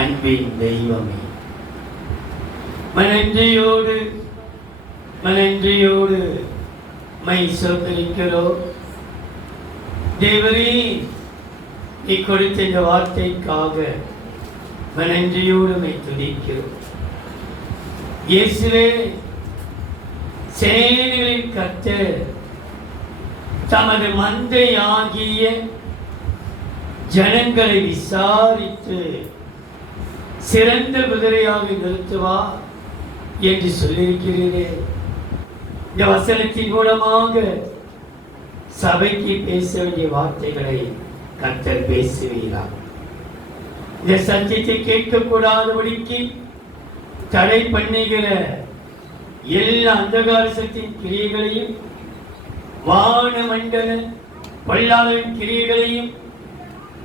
அன்பின் தெய்வமே, மனன்றியோடு மை சோதரிக்கிறோம். தேவரே, நீ கொடுத்த இந்த வார்த்தைக்காக மனன்றியோடு மை துதிக்கிறோம். இயேசுவே, சேனைகளின் கர்த்தர் தமது மந்தையாகிய ஜனங்களை விசாரித்து சிறந்த குதிரையாக நிறுத்துவா என்று சொல்லியிருக்கிறீரே. இந்த வசனத்தின் மூலமாக சபைக்கு பேச வேண்டிய வார்த்தைகளை கர்த்தர் பேசுவீரார். இந்த சத்தியத்தை கேட்கக்கூடாதபடிக்கு தடை பண்ணுகிற எல்லா அந்தகார சக்தியின் கிரியைகளையும் வான மண்டல பொல்லாதவரின் கிரியைகளையும்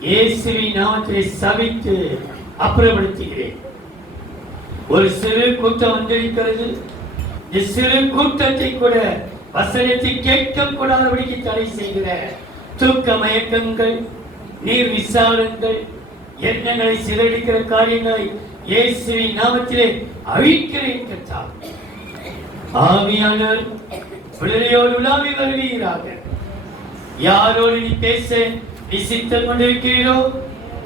இயேசுவின் நாமத்திலே சபித்து அப்புறப்படுத்துகிறேன். ஒரு சிறு கூட்டம் வந்திருக்கிறது. இந்த சிறு கூட்டத்தை கூட வசனத்தை கேட்கக்கூடாதபடிக்கு தடை செய்கிற தூக்க மயக்கங்கள், நீர் விசாரங்கள், எண்ணங்களை சிதறடிக்கிற காரியங்களை இயேசுவின் நாமத்திலே அழிக்கிறேன். கர்த்தாவே, ஆவியானவர் விடுதலையோடு உலாவி வருவீராக. யாரோடு நீ பேச நீ சித்தம் கொண்டிருக்கிறீரோ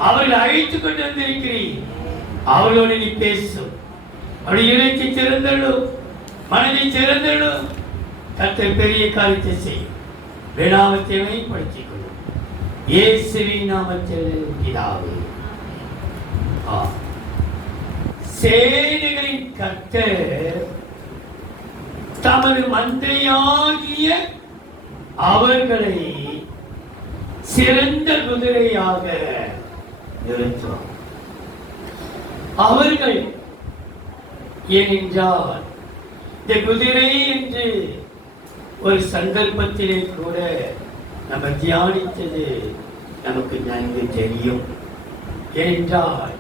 அவர்கள் அழைத்துக் கொண்டு வந்திருக்கிறீர். அவர்களோடு நீ பேசும். அவருடைய இறைச்சி திறந்தடும், மனதை திறந்தடும். கர்த்தர் பெரிய காரியத்தை செய்யும். வேளாமத்தை மேம்படுத்திக் கொள்ளும். இயேசுவின் நாமத்தில் பிதாவே. சேனைகளின் கர்த்தர் தமது மந்தையாகிய அவர்களை சிறந்த குதிரையாக நிறுத்துவார். அவர்கள் ஏனென்றால் இந்த குதிரை என்று ஒரு சந்தர்ப்பத்திலே கூட நம்ம தியானித்தது நமக்கு நன்கு தெரியும். ஏனென்றால்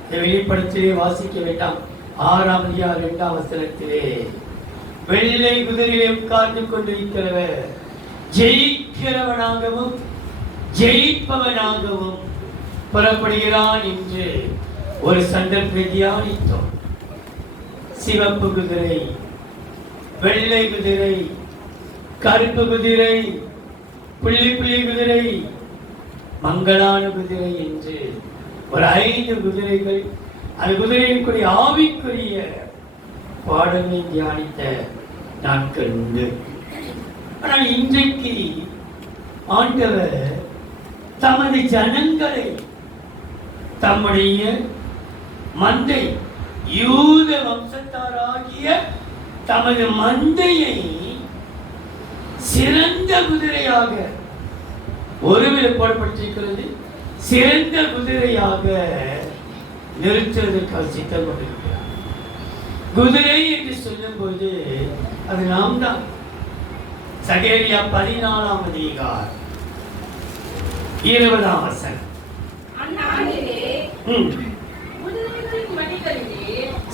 இந்த வெளிப்படத்திலே வாசிக்க வேண்டாம். 6ஆம் அதிகாரம் 2ஆம் வசனத்திலே வெள்ளை குதிரையை உட்கார்ந்து கொண்டிருக்கிறவர் ஜெயிக்கிறவனாகவும் ஜெயிப்பவனாகவும் புறப்படுகிறான் என்று ஒரு சந்தர்ப்பத்தை தியானித்தோம். சிவப்பு குதிரை, வெள்ளை குதிரை, கருப்பு குதிரை, புள்ளி புள்ளி குதிரை, மங்களான குதிரை என்று ஒரு 5 குதிரைகள், அந்த குதிரையின் கூடிய ஆவிக்குரிய பாடங்களை தியானித்த நாட்கள் உண்டு. ஆனால் இன்றைக்கு ஆண்டவர் தமது ஜனங்களை, தம்முடைய மந்தை, யூத வம்சத்தாராகிய தமது மந்தையை சிறந்த குதிரையாக ஒருவில் போடப்பட்டிருக்கிறது. சிறந்த குதிரையாக நிறுத்துவதற்காக சித்தம் கொண்டிருக்கிறார். குதிரை என்று சொல்லும் போது அது நாம் தான். சகேரியா 14ஆம் அதிகாரம் 20ஆம் வசனம்.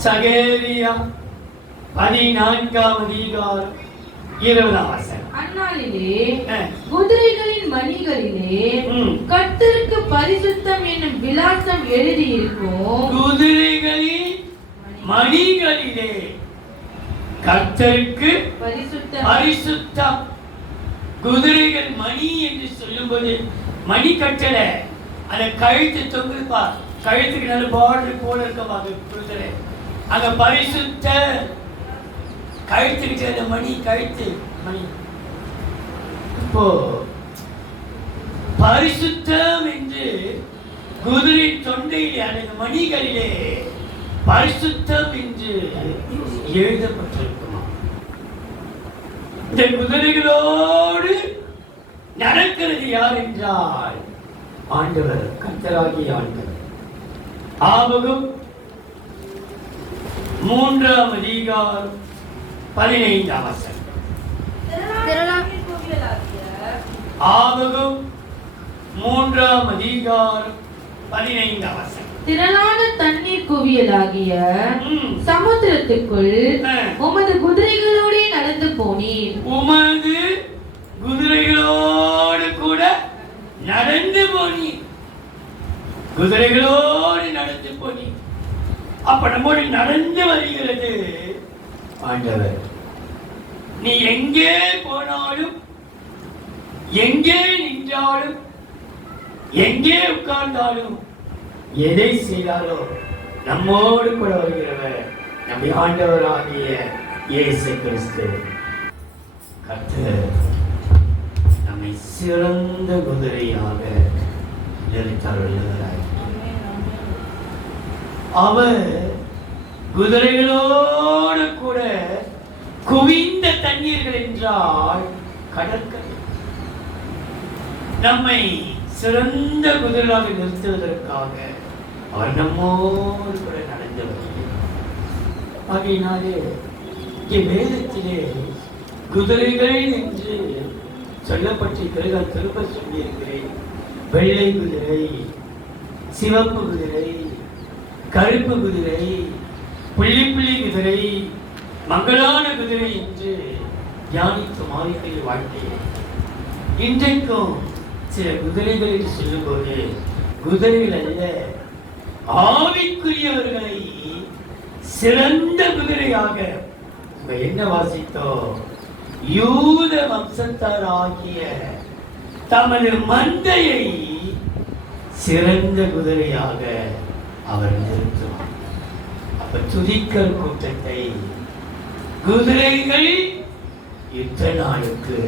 சகேரியா 14ஆம் அதிகாரம் 20ஆம் வசனம். அந்நாளிலே குதிரைகளின் மணிகளிலே கர்த்தருக்கு பரிசுத்தம் என்னும் விலாசம் எழுதி இருக்கும். குதிரைகளின் மணிகளிலே கர்த்தருக்கு பரிசுத்தம். குதிரைகள் மணி என்று சொல்லும்போது மணி கட்டளை, அந்த கழுத்து தொங்குப்பா, கழுத்துக்கு நல்ல பார்டர் போல இருக்கமா குதிரை. அங்க பரிசுத்த கழுத்துக்கு அந்த மணி, கழுத்து மணி. இப்போ பரிசுத்தம் என்று குதிரை தொண்டையிலே அந்த மணிகளிலே பரிசுத்தம் என்று எழுதப்பட்டிருக்குமா. இந்த குதிரைகளோடு நடக்கிறது யார் என்றால் ஆண்டவர், கர்த்தராகிய ஆண்டவர். ஆபகம் 3ஆம் அதிகாரம் 15ஆம் வசனம். ஆபகம் 3ஆம் அதிகாரம் 15ஆம் வசனம். திரளான தண்ணீர் குவியலாகிய சமுத்திரத்துக்குள் உமது குதிரைகளோடு நடந்து போனீர். உமது குதிரைகளோடு கூட நடந்து போனீர். குதிரைகளோடு நடந்து போனி. அப்ப நம்மோடு நடந்து வருகிறது ஆண்டவர். நீ எங்கே போனாலும், எங்கே நின்றாலும், எங்கே உட்கார்ந்தாலும், எதை செய்தாலும் நம்மோடு கூட வருகிறவர் நம்முடைய ஆண்டவராகிய இயேசு கிறிஸ்து. கர்த்தர் நம்மை சிறந்த குதிரையாக நிறுத்தருள்கிறார். அவர் குதிரைகளோடு கூட குவிந்த தண்ணீர்கள் என்றால் கடற்கரை. நம்மை சிறந்த குதிரையாக நிறுத்துவதற்காக அவர் நம்மோடு கூட நடந்து வருகிறார். ஆகையினாலே இங்கே வேதத்திலே குதிரைகள் என்று சொல்லப்பட்டிருக்கிறது. நான் திரும்ப சொல்லியிருக்கிறேன். வெள்ளை குதிரை, சிவப்பு குதிரை, கருப்பு குதிரை, புள்ளி புள்ளி குதிரை, மங்களான குதிரை என்று தியானித்து மாறிக்கையில் வாழ்க்கையில் இன்றைக்கும் சில குதிரைகள் என்று சொல்லும்போது குதிரைகள் அல்ல, ஆவிக்குரியவர்களை சிறந்த குதிரையாக என்ன வாசித்தோம்? யூத வம்சத்தார் ஆகிய தமது மந்தையை சிறந்த குதிரையாக அவர் நிறுத்துவார். அப்ப துதிக்கல் கூட்டத்தை குதிரைகள் யுத்த நாளுக்கு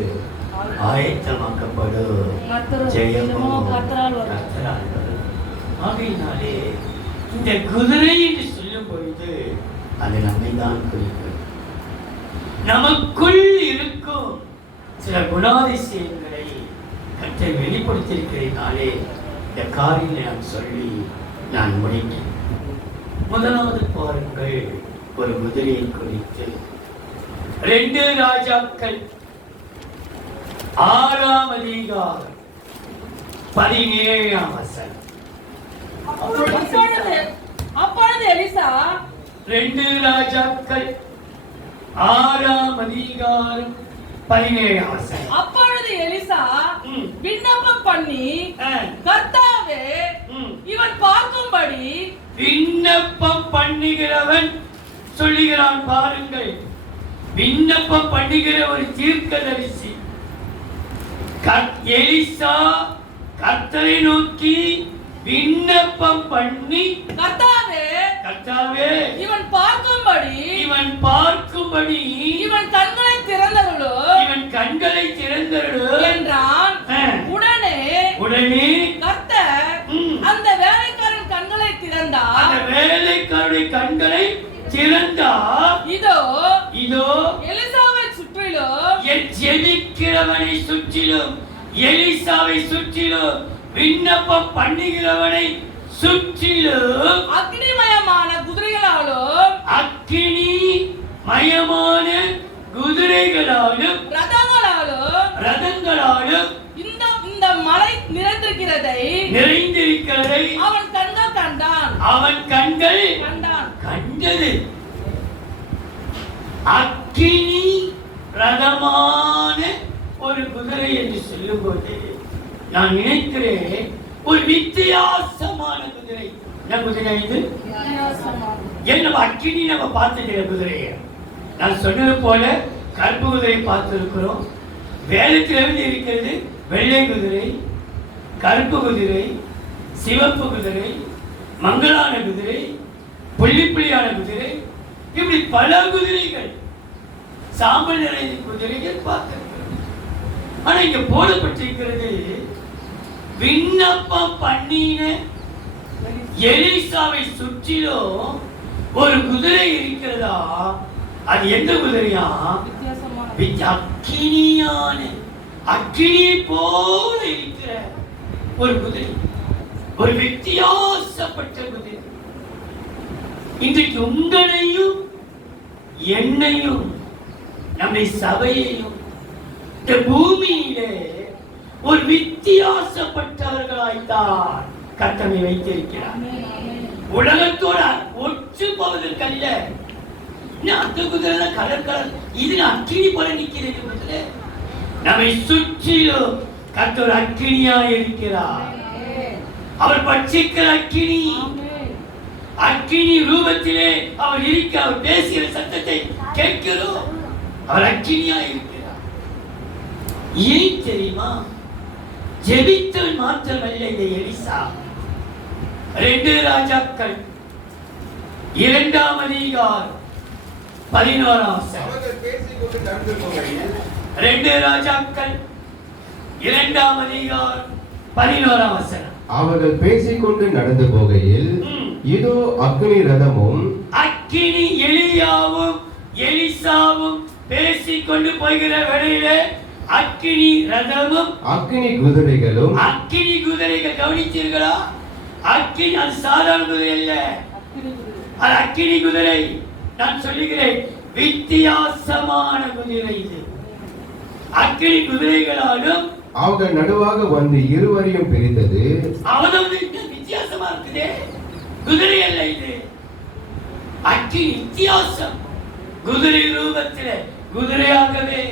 ஆயத்தமாக்கப்படும். ஜெயமோ கர்த்தரால் வரும். ஆகையினாலே இந்த குதிரை என்று சொல்லும் பொழுது அது நம்மை தான் குறிக்கும். நமக்குள் இருக்கும் சில குணாதிசயங்களை கர்த்தர் வெளிப்படுத்தியிருக்கிறதுனாலே இந்த காரியங்களை நான் சொல்லி நான் முடிக்கிறேன். முதலாவது பாருங்கள், ஒரு குதிரையை குறித்து 2 ராஜாக்கள் 6ஆம் அதிகாரம் 17ஆம் வசனம். அப்பொழுது எலிசா 2 ராஜாக்கள் 6ஆம் அதிகாரம் 17ஆம் வசனம். அப்பொழுது எலிசா விண்ணப்பம் பண்ணி, கர்த்தாவே, இவன் பார்க்கும்படி. விண்ணப்பம் பண்ணுகிறவன் சொல்லுகிறான். பாருங்கள், விண்ணப்பம் பண்ணுகிற ஒரு தீர்க்கதரிசி எலிசா கர்த்தரை நோக்கி விண்ணப்பம் பண்ணி, கர்த்தாவே, கர்த்தாவே, இவன் பார்க்கும்படி, இவன் பார்க்கும்படி, இவன் கண்களை திறந்தருளோ, இவன் கண்களை திறந்தருளோ என்றான். உடனே கர்த்தர் அந்த வேலைக்காரன் கண்களை திறந்தார். அந்த வேலைக்காரனுடைய கண்களை திறந்தார். இதோ இதோ எலிசாவை சுற்றிலும், ஜெபிக்கிறவனை சுற்றிலும், எலிசாவை சுற்றிலும், விண்ணப்பம் பண்ணுகிறவனை சுற்றிலும் அக்னிமயமான குதிரைகளாலும், அக்னி மயமான குதிரைகளாலும், ரதங்களாலும் இந்த மலை நிறைந்திருக்கிறதை அவன் கண்கள் கண்டான். அவன் கண்கள் கண்டது. அக்னி ரதமான ஒரு குதிரை என்று சொல்லும்போது நான் நினைக்கிறேன் ஒரு வித்தியாசமான குதிரை. என்ன குதிரை இது? என்ன அக்கினி நம்ம பார்த்துக்கிற குதிரைய நான் சொன்னது போல கருப்பு குதிரை பார்த்திருக்கிறோம். வேதத்திலிருந்து இருக்கிறது வெள்ளை குதிரை, கருப்பு குதிரை, சிவப்பு குதிரை, மங்களான குதிரை, புள்ளி புள்ளியான குதிரை, இப்படி பல குதிரைகள், சாம்பல் நிறைந்த குதிரைகள் பார்த்திருக்கிறோம். ஆனா இங்க போடப்பட்டிருக்கிறது விண்ணப்பம் பண்ணின எலிசாவை சுற்றிலும் ஒரு குதிரை இருக்கிறதா? அது எந்த குதிரையா? அக்கினியான, அக்கினி போல இருக்கிற ஒரு குதிரை, ஒரு வித்தியாசப்பட்ட குதிரை. இன்றைக்கு உங்களையும் என்னையும் நம்முடைய சபையையும் இந்த பூமியிலே ஒரு வித்தியாசப்பட்டவர்களாய்த்தான் கட்டமை வைத்திருக்கிறார். உலகத்தோட ஒற்று போவதற்கல்ல. அந்த குதிரை கலர் இது அக்கினி போல நிற்கிறது. நம்மை சுற்றிலும் கர்த்தர் அக்கினியா இருக்கிறார். அவர் பட்சிக்கிற அக்கினி, அக்கினி ரூபத்திலே அவர் இருக்க, அவர் பேசுகிற சத்தத்தை கேட்கிறோம். அவர் அக்கினியா இருக்கிறார். ஏன் தெரியுமா? ஜெபித்தல் மாத்திரமல்ல இந்த எலிசா. 2 ராஜாக்கள் 2ஆம் அதிகாரம் 11ஆம் வசனம். 2 ராஜாக்கள் 2ஆம் அதிகாரம் 11ஆம் வசனம். அவர்கள் பேசிக்கொண்டு நடந்து போகையில் இதோ அக்கினி ரதமும், அக்கினி எலியாவும் எலிசாவும் பேசிக்கொண்டு போகிற வேளையிலே அக்கினி ரதமும் அக்கினி குதிரைகளும், அக்கினி குதிரைகள். கவனித்தீர்களா? அக்கினி அது சாதாரண குதிரை அல்ல, அது அக்கினி குதிரை. நான் சொல்லுகிறேன், வித்தியாசமான குதிரை இது. அக்கினி குதிரைகளாலும் அவர்கள் நடுவாக வந்து இருவரையும் பிரித்தது. அவனது வித்தியாசமா இருக்குதே, குதிரை அல்ல இது, அக்கினி. வித்தியாசம். குதிரை ரூபத்திலே, குதிரையாகவே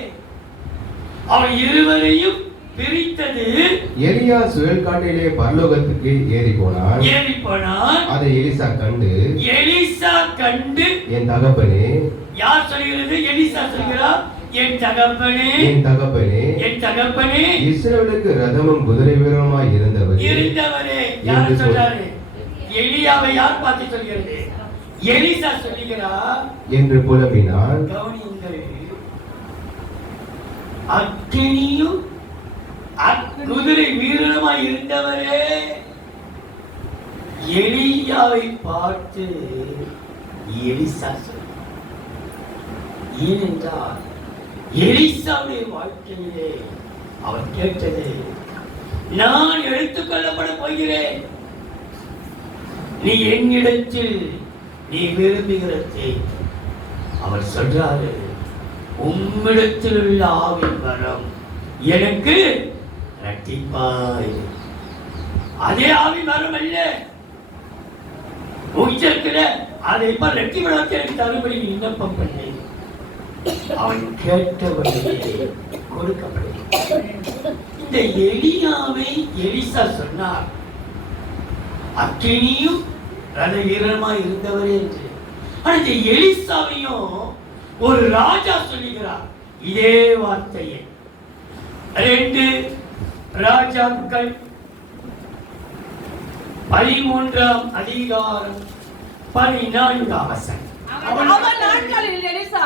அவன் இருவரையும் பிரித்தது. எலியா சுழல்காட்டிலே பரலோகத்துக்கு ஏறி போனான். அதை எலிசா கண்டு என் தகப்பனே. யார் சொல்கிறது? எலிசா சொல்கிறார், என் தகப்பனே, என் தகப்பனே, இஸ்ரவேலுக்கு ரதமும் குதிரை வீரருமாய் இருந்தவரே. யார் சொல்றாரு? எலியாவை யார் பார்த்து சொல்கிறது? எலிசா சொல்லுகிறார் என்று புலம்பினான். கவனியுங்கள், அக்கினியும் குதிரை வீரனுமாய் இருந்தவரே எலியாவை பார்த்து எலிசா சொல்றார். ஏனென்றால் எலிசாவுடைய வாழ்க்கையிலே அவர் கேட்டது, நான் எடுத்துக் கொள்ளப்பட போகிறேன், நீ என்னிடத்தில் நீ விரும்புகிறதே. அவர் சொல்றாரு, உம்மிடத்தில் உள்ள ஆவி வரம் எனக்கு இரட்டிப்பாய். அதே ஆவி வரம் அல்ல உச்சிருக்கிற, அதை இப்ப ரெட்டி விடத்தை எனக்கு தரும்படி விண்ணப்பம் பண்ணி அவன் கேட்டவனையே கொடுக்கப்படும். இந்த எலியாவை எலிசா சொன்னார், அக்கினியும் ரத வீரமாய் இருந்தவரே என்று. ஆனா இந்த எலிசாவையும் ஒரு ராஜா சொல்லுகிறார் இதே வார்த்தையை. 2 ராஜாக்கள் 13ஆம் அதிகாரம் 14ஆம் வசனம். அவன் நாட்களில் எலிசா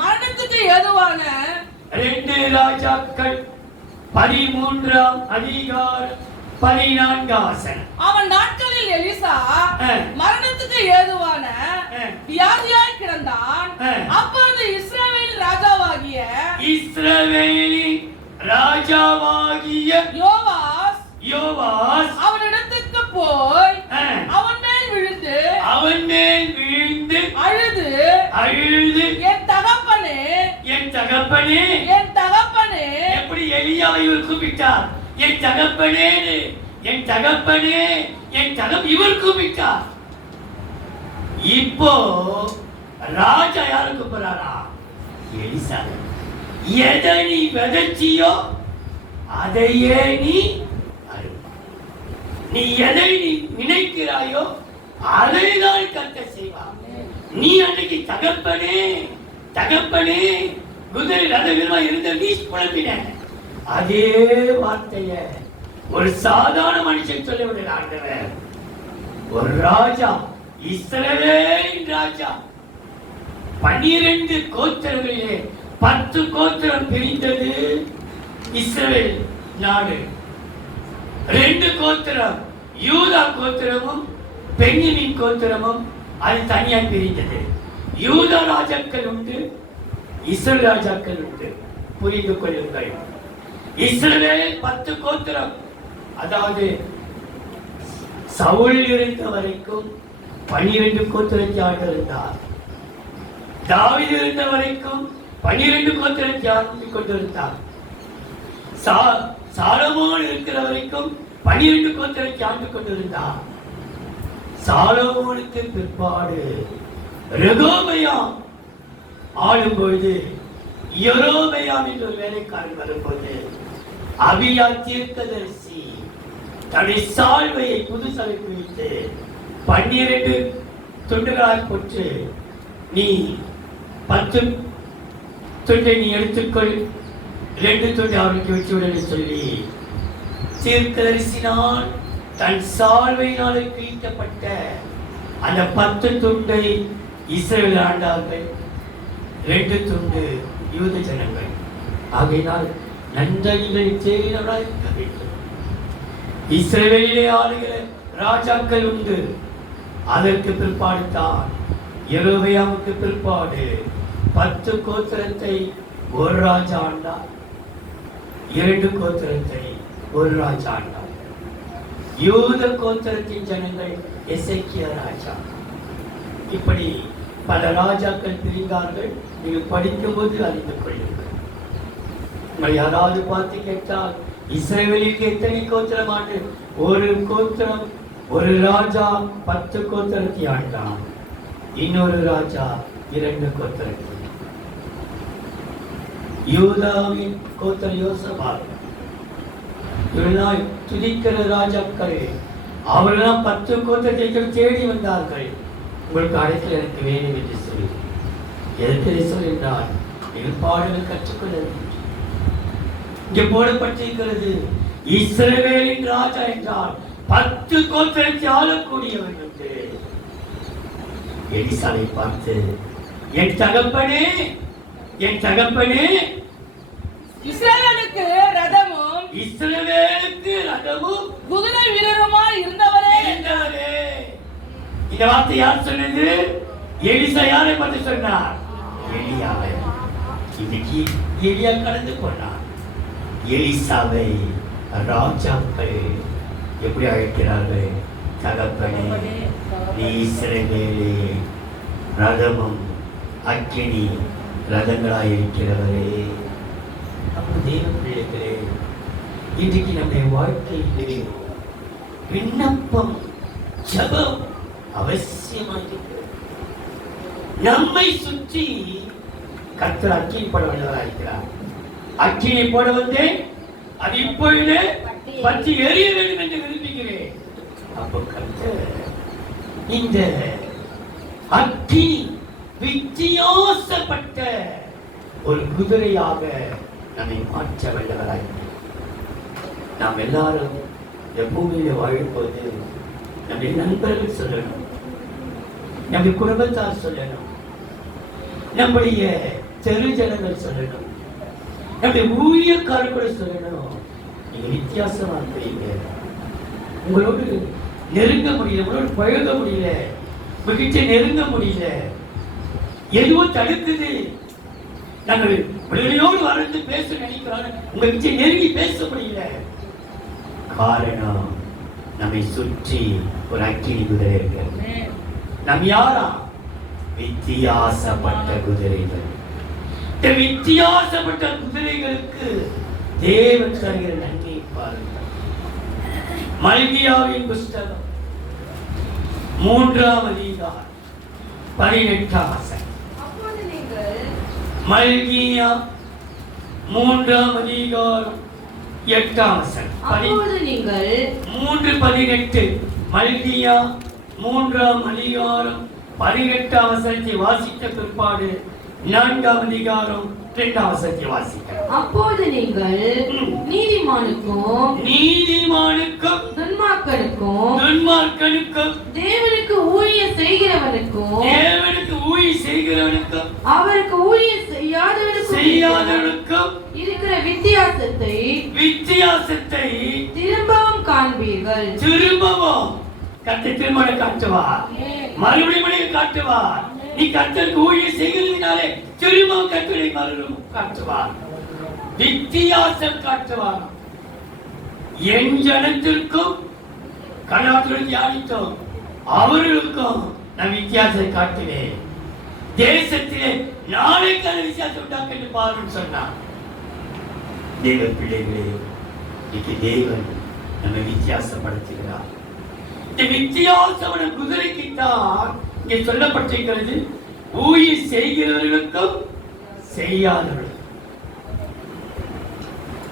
மரணத்துக்கு ஏதுவான 2 ராஜாக்கள் 13ஆம் அதிகாரம் 14ஆம் வசனம். அவன் நாட்களில் எலிசா மரணத்துக்கு ஏதுவான வியாதியாய் கிடந்தான். அப்பொழுது இஸ்ரவேலின் ராஜாவாகிய யோவாஸ் அவனிடத்துக்கு போய் அவன் மேல் விழுந்து அழுது என் தகப்பனே எப்படி எலியாவை இவர் கூப்பிட்டார்? என் தகப்பனே, இவர் கூப்பிட்டார். இப்போ ராஜா யாரு கூப்பிடுறாரா? எலிசா. எதை நீ விதைச்சியோ அதையே நீ அறுப்பாய். நீ எதை நீ நினைக்கிறாயோ அதைதான் கர்த்தர் செய்வார். நீ அன்னைக்கு தகப்பனே குதிரை ரத வீரமா இருந்த நீ புலம்பின அதே வார்த்தைய ஒரு சாதாரண மனுஷன் சொல்லிவிடுகிறார். ஒரு ராஜா, இஸ்ரவேலின் ராஜா, 12 கோத்திரங்களிலே 10 கோத்திரம் பிரிந்தது இஸ்ரவேல் நாடு. 2 கோத்திரம் யூதா கோத்திரமும் பென்யமீன் கோத்திரமும் அது தனியாக பிரிந்தது. யூதா ராஜாக்கள் உண்டு, இஸ்ரவேல் ராஜாக்கள் உண்டு. புரிந்து கொள்ளுங்கள். இஸ்ரவேல் 10 கோத்திரம், அதாவது சவுல் இருந்த வரைக்கும் 12 கோத்திரத்தை ஆண்டிருந்தார். தாவீது இருந்த வரைக்கும் 12 கோத்திரத்தை ஆண்டு கொண்டிருந்தார். சாலமோன் இருக்கிற வரைக்கும் 12 கோத்திரத்தை ஆண்டு கொண்டிருந்தார். சாலமோனுக்கு பிற்பாடு ரெகோபெயாம் ஆளும் பொழுது யெரொபெயாம் என்ற ஒரு வேலைக்காரன் வரும்போது அபியா தீர்க்கதரிசி தன்னுடைய சால்வையை புது சபைக்கு வைத்து 12 துண்டுகளாய் போட்டு, நீ 10 துண்டை நீ எடுத்துக்கொள், 2 துண்டை அவருக்கு வச்சு விட சொல்லி தீர்க்கதரிசினால் தன் சால்வையினாலே கிழிக்கப்பட்ட அந்த 10 துண்டை இஸ்ரவேல் ஆண்டார்கள், 2 துண்டு யூத ஜனங்கள். ஆகையினால் நன்றிகளை தேடினவராய் இருக்க வேண்டும். இஸ்ரவேலிலே ஆளுகிற ராஜாக்கள் உண்டு. அதற்கு பிற்பாடு தான் யெரொபெயாமுக்கு பிற்பாடு 10 கோத்திரத்தை ஒரு ராஜா ஆண்டார், 2 கோத்திரத்தை ஒரு ராஜா ஆண்டார். யூத கோத்திரத்தின் ஜனங்கள் எசேக்கியா ராஜா. இப்படி பல ராஜாக்கள் பிரிந்தார்கள். நீங்கள் படிக்கும்போது அறிந்து கொள்ளுங்கள். உங்களை யாராவது பார்த்து கேட்டால் இஸ்ரவேலுக்கு எத்தனை கோத்திரம் ஆண்டு? ஒரு கோத்திரம், ஒரு ராஜா 10 கோத்திரத்தை ஆண்டான், இன்னொரு ராஜா 2 கோத்திரத்தை. யூதாவின் கோத்திரம் யோசபாத். இவரெல்லாம் துதிக்கிற ராஜாக்கள். அவர்களெல்லாம் 10 கோத்திரத்தை தேடி வந்தார்கள். உங்களுக்கு அடைக்கல் எனக்கு வேண்டும் என்று சொல்லி. எதற்கு சொல்லின்றால் நீங்கள் பாடல்கள் கற்றுக்கொள்ள வேண்டும். இங்கே போடப்பட்டிருக்கிறது இஸ்ரவேலின் ராஜா என்றால் 10 கோத்திரத்தை ஆளக்கூடியவன் என்று. எலிசாவை பார்த்து, என் தகப்பனே, என் தகப்பனே, இஸ்ரவேலுக்கு ரதமும் இஸ்ரவேலுக்கு ரதமும் குதிரை வீரருமாய் இருந்தவரே. இந்த வார்த்தை யார் சொன்னது? எலிசா யாரை பற்றி சொன்னார்? எலியாவை. இன்னைக்கு எலியா கடந்து போனார். எலிசாவை ராஜாக்கள் எப்படி அழைக்கிறார்கள்? தகப்பனே, நீ இஸ்ரவேலே ரதமும் அக்கினி ரதங்களாய் இருக்கிறவரே. அப்போ தேவ பிள்ளைகளே, இன்றைக்கு நம்முடைய வாழ்க்கையிலே விண்ணப்பம், ஜெபம் அவசியமாயிருக்கிறது. நம்மை சுற்றி கர்த்தர் அக்கினி போட வல்லவராயிருக்கிறார். அக்கினி போட வந்து அது இப்பொழுது பற்றி எரிய வேண்டும் என்று விரும்புகிறேன். அப்போ கர்த்தர் இந்த அக்கினி வித்தியாசப்பட்ட ஒரு குதிரையாக நம்மை மாற்ற வல்லவராயிருக்கிறார். நாம் எல்லாரும் இந்த பூமியில வாழும்போது நம்முடைய நண்பர்கள் சொல்லணும், நம்முடைய குடும்பத்தார் சொல்லணும், நம்முடைய தெரு ஜனங்கள் சொல்லணும், நம்முடைய ஊழியக்காரர் கூட சொல்லணும், நீங்க வித்தியாசமா இருக்கிறீங்க, உங்களோடு நெருங்க முடியல, உங்களோடு பழக முடியல, உங்ககிட்ட நெருங்க முடியல, எதுவும் தடுக்குது. நாங்கள் விடுதலையோடு வளர்ந்து பேச நினைக்கிறாங்க, உங்ககிட்ட நெருங்கி பேச முடியல. காரணம், நம்மை சுற்றி ஒரு அக்கினி குதிரை இருக்கிறது. நம் யாரா? வித்தியாசப்பட்ட குதிரைகள். இந்த வித்தியாசப்பட்ட குதிரைகளுக்கு தேவன் தருகிற நன்மை பாருங்கள். மல்கியாவின் புஸ்தகம் 3ஆம் அதிகாரம் 18ஆம் வசனம். மல்கியா 3ஆம் அதிகாரம் 8ஆம் வசனம். அப்பொழுது நீங்கள் 3:18 மல்கியா 3ஆம் அதிகாரம் 18ஆம் வசனத்தை வாசித்த பிற்பாடு 4ஆம் அதிகாரம் 2ஆம் வசனத்தை வாசிக்க. அப்போது நீங்கள் நீதிமானுக்கும் துன்மார்க்கனுக்கும் தேவனுக்கு ஊழியம் செய்கிறவனுக்கும் அவருக்கு ஊழியம் செய்யாதவனுக்கும் இருக்கிற வித்தியாசத்தை திரும்பவும் காண்பீர்கள். கர்த்தர் திரும்ப காட்டுவார், மறுபடியும் காட்டுவார். நீ கர்த்தருக்கு ஊழியம் செய்கிறதுனாலே திரும்பவும் கர்த்தரை மறுபடியும் காட்டுவார், வித்தியாசம் காட்டுவார். என் ஜனத்திற்கும் கடாத்துடன் தியானித்தோம், அவர்களுக்கும் நான் வித்தியாசத்தை காட்டுவேன். தேசத்திலே நாளைக்கு அந்த வித்தியாசம் உண்டாக்க என்று பாருன்னு சொன்னார். தேவ பிள்ளைகளே, இன்னைக்கு தேவன் நம்மை வித்தியாசப்படுத்துகிறார். இந்த வித்தியாசமான குதிரைக்குத்தான் இங்கே சொல்லப்பட்டிருக்கிறது, ஊழியம் செய்கிறவர்களுக்கும் செய்யாதவர்களுக்கும்.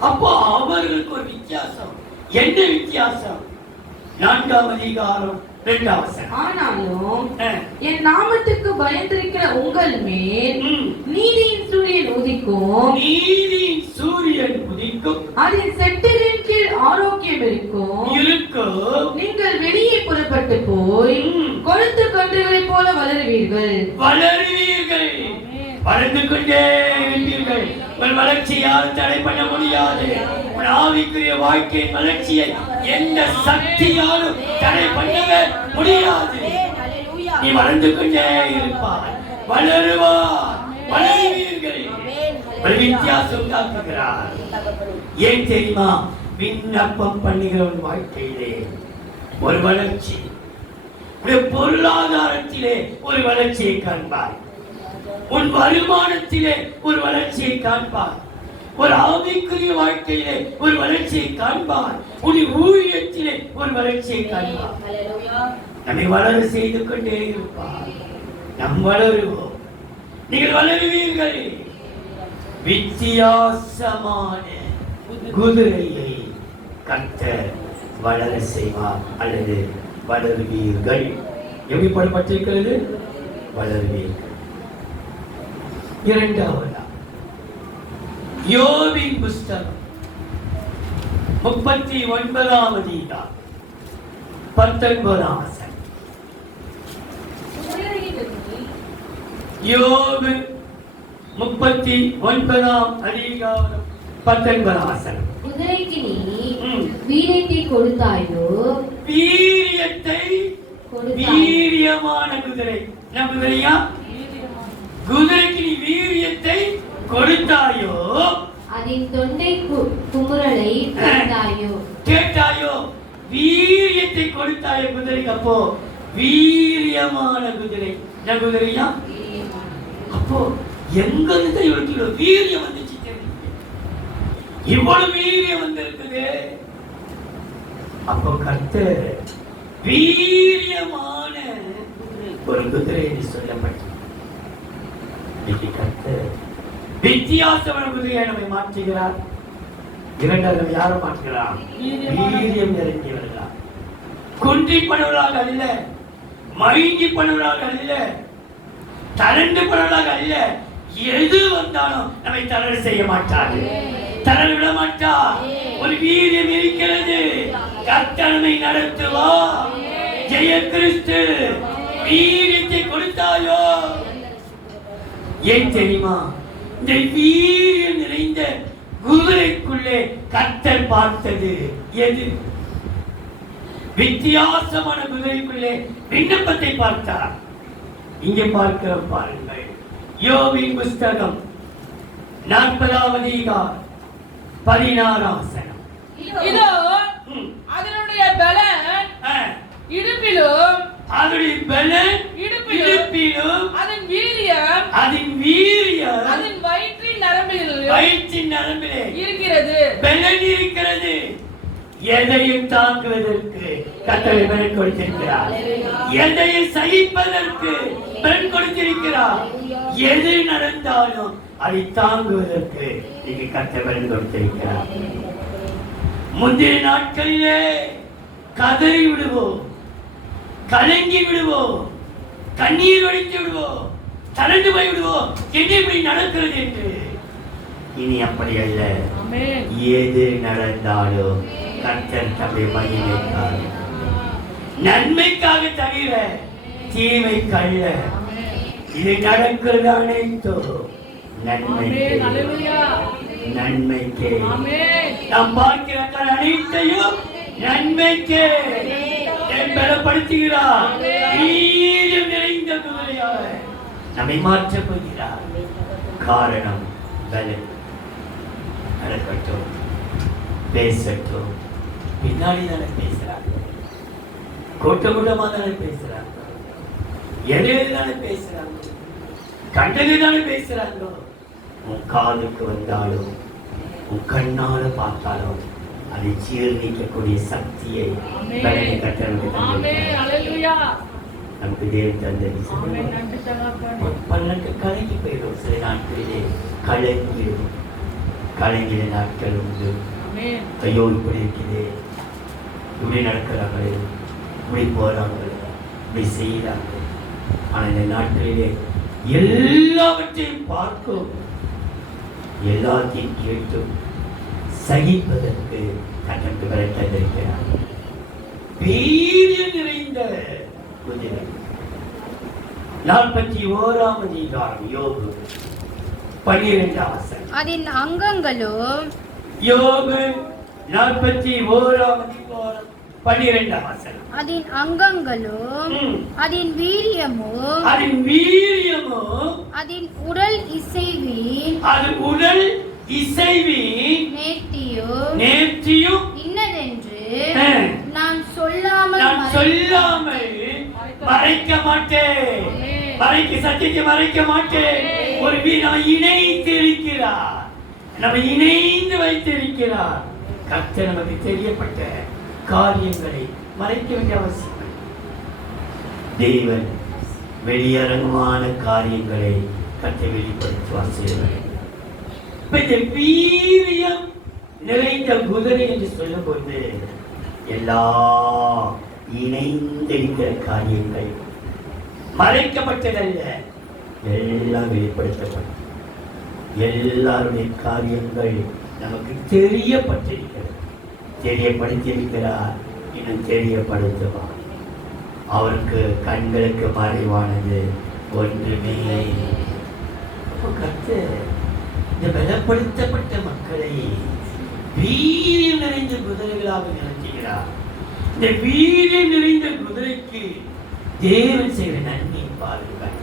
அப்போ அவர்களுக்கு ஒரு வித்தியாசம். என்ன வித்தியாசம்? 4ஆம் அதிகாரம் 2ஆம் வசனம். ஆனாலும் என் நாமத்துக்கு பயந்திருக்கிற உங்கள் மேல் நீதியின் சூரியன் உதிக்கும். நீதியின் சூரியன் உதிக்கும். அதன் செட்டிலின் கீழ் ஆரோக்கியம் இருக்கும். நீங்கள் வெளியே புறப்பட்டு போய் கொழுத்த கன்றுகளைப் போல வளருவீர்கள். வளர்ந்து கொண்டே இருப்பீர்கள். உன் வளர்ச்சியால் தடை பண்ண முடியாது. உன் ஆவிக்குரிய வாழ்க்கையின் வளர்ச்சியை எந்த சக்தியாலும் தடை பண்ணவே முடியாது. நீ வளர்ந்து கொண்டே இருப்பாய், வளருவாய், வளருவீர்கள். ஒரு வித்தியாசம் உண்டாக்குகிறார். ஏன் தெரியுமா? விண்ணப்பம் பண்ணுகிற உன் வாழ்க்கையிலே ஒரு வளர்ச்சி, பொருளாதாரத்திலே ஒரு வளர்ச்சியை காண்பாய், உன் வருமானத்திலே ஒரு வளர்ச்சியை காண்பாய், ஒரு ஆவிக்குரிய வாழ்க்கையிலே ஒரு வளர்ச்சியை காண்பாய், உன் ஊழியத்திலே ஒரு வளர்ச்சியை காண்பாய். நம்மை வளர செய்து கொண்டே இருப்பார். நம் வளருவோம், நீங்கள் வளருவீர்கள். வித்தியாசமான குதிரையை கர்த்தர் வளர செய்வார் அல்லது வளருவீர்கள். எப்படி போடப்பட்டிருக்கிறது? வளருவீர்கள். இரண்டாவதா யோபின் புஸ்தகம் 39ஆம் அதிகாரம் 19ஆம் வசனம். யோபு 39ஆம் அதிகாரம் 19ஆம் வசனம். குதிரைக்கு நீ வீரியத்தை கொடுத்தாயோ? வீரியத்தை, வீரியமான குதிரை. என்ன குதிரையா? குதிரைக்கு நீ வீரியத்தை கொடுத்தாயோ? அதன் தொண்டை குமுறலை கேட்டாயோ? கேட்டாயோ? வீரியத்தை கொடுத்தாயோ குதிரைக்கு. அப்போ வீரியமான குதிரை. என்ன குதிரையா? அப்போ எங்கிருந்து இவருக்கு வீரியம் வந்துச்சு? இவ்வளவு வீரியம் வந்திருக்குது. அப்போ கர்த்தர் வீரியமான ஒரு குதிரை என்று சொல்லப்பட்டது. கர்த்தர் வித்தியாசமான குதிரையை நம்மை மாற்றுகிறார். இரண்டாவது யாரை மாற்றுகிறார்? வீரியம் நிறைந்தவர்களா, குன்றி பண்ணுவதாக அல்ல, மயங்கி பண்ணுவதாக அல்ல, தளர்ந்து பண்ணுவதாக அல்ல. எது வந்தாலும் நம்மை தளர செய்ய மாட்டார், தளர விட மாட்டார். ஒரு வீரியம் இருக்கிறது. கர்த்தர் நம்மை நடத்துவார். ஜெய கிறிஸ்து. வீரியத்தை கொடுத்தாயோ? ஏன் தெரியுமா? இந்த வீரியம் நிறைந்த குதிரைக்குள்ளே கர்த்தர் பார்த்தது எது? வித்தியாசமான குதிரைக்குள்ளே விண்ணப்பத்தை பார்த்தார். இங்கே பார்க்கிற பாருங்கள், யோபின் புஸ்தகம் 40ஆம் அதிகாரம் 16ஆம் வசனம். இதோ அதனுடைய பலன் இடுப்பிலும், அதனுடைய பலன் இடுப்பிலும், அதன் வீரியம், அதன் வயிற்றின் நரம்பிலே இருக்கிறது. பலன் இருக்கிறது. எதையும் தாங்குவதற்கு கர்த்தர் பலன் கொடுத்திருக்கிறார். எதையும் சகிப்பதற்கு பலன் கொடுத்திருக்கிறார். எது நடந்தாலும் அதை தாங்குவதற்கு இங்கு கர்த்தர் பலன் கொடுத்திருக்கிறார். முந்தைய நாட்களிலே கதறி விடுவோம், கலங்கி விடுவோம், கண்ணீர் வடித்து விடுவோம், தளர்ந்து போய் விடுவோம், என்ன இப்படி நடக்கிறது என்று. இனி அப்படி அல்ல. ஏது நடந்தாலும் கர்த்தர் தம்முடைய மகிமைக்காக, நன்மைக்காக தவிர தீமைக்கு அல்ல. இது நடக்கிறது அனைத்தும் நன்மைக்கே. நாம் பார்க்கிற அனைத்தையும் நன்மைக்கே பலப்படுத்துகிறார். வீரியம் நிறைந்த குதிரையாக நம்மை மாற்றப் போகிறார். காரணம் பலன். நடக்கட்டும், பேசட்டும். பின்னாடி தானே பேசுறாங்க, கூட்டமா தானே பேசுறாங்க, எதிரே தானே பேசுறாங்க, கண்டது தானே பேசுறாங்க. உன் காதுக்கு வந்தாலும், உன் கண்ணால பார்த்தாலும் அதை ஜீர்ணிக்கக்கூடிய சக்தியை நமக்கு தேவன் தந்தது. பல்லக்கு கலங்கி போயிடும். சில நாட்களிலே கலங்கிற நாட்கள் உண்டு. ஐயோ இப்படி இருக்குது, இப்படி நடக்கிறாங்களே, இப்படி போறாங்களே, இப்படி செய்கிறாங்களே. ஆனால் இந்த நாட்களிலே எல்லாவற்றையும் பார்க்கும், எல்லாத்தையும் கேட்டும் சகிப்பதற்கு கட்டத்து விரட்டிருக்கிறார். வீரியம் நிறைந்த குதிரை. 41ஆம் அதிகாரம் யோபு 12ஆம் வசனம். அதன் அங்கங்களும் யோபு 41ஆம் அதிகாரம் 12ஆம் வசனம். அதன் அங்கங்களும் அதன் வீரியமும் அதன் உடல் இசைவின் நேர்த்தியும் இன்னதென்று நான் சொல்லாமல் மறைக்க மாட்டேன். சத்தியத்தை மறைக்க மாட்டேன். ஒரு நம்ம இணைத்து இருக்கிறார், நம்ம இணைந்து வைத்திருக்கிறார். கர்த்தர் நமக்கு தெரியப்பட்ட காரியங்களை மறைக்க வேண்டிய அவசியம். தேவன் வெளியரங்கமான காரியங்களை கர்த்தர் வெளிப்படுத்துவார் செய்வார். இந்த வீரியம் நிறைந்த குதிரை என்று சொல்லும்போது எல்லா இணைந்திருக்கிற காரியங்கள் மறைக்கப்பட்டதல்ல, எல்லாம் வெளிப்படுத்தப்பட்டது. எல்லாருடைய காரியங்கள் நமக்கு தெரியப்பட்டிருக்கிறது. தெரியப்படுத்தியிருக்கிறார், இன்னும் தெரியப்படுத்துவார். அவருக்கு கண்களுக்கு மறைவானது ஒன்றுமே. கர்த்தர் இந்த பலப்படுத்தப்பட்ட மக்களை வீரியம் நிறைந்த குதிரைகளாக நிறுத்துகிறார். இந்த வீரியம் நிறைந்த குதிரைக்கு தேவன் செய்த நன்மை பாருங்கள்.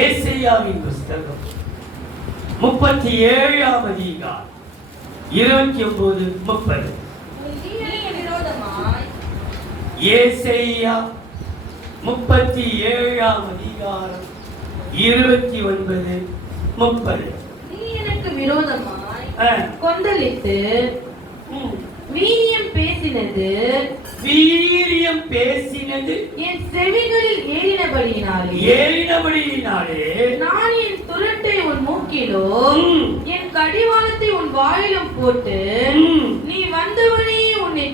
ஏசாயாவின் புஸ்தகம் 37ஆம் அதிகாரம் 29-30. ஏசாயா 37ஆம் அதிகாரம் 29-30. நீ எனக்கு விரோதமாய் கொந்தளித்து வீரியம் பேசினது என் செவிகளில் ஏறினபடியினாலே நான் என் துரட்டை உன் மூக்கிலும் என் கடிவாளத்தை உன் வாயிலும் போட்டு நீ வந்த வழியே உன்னை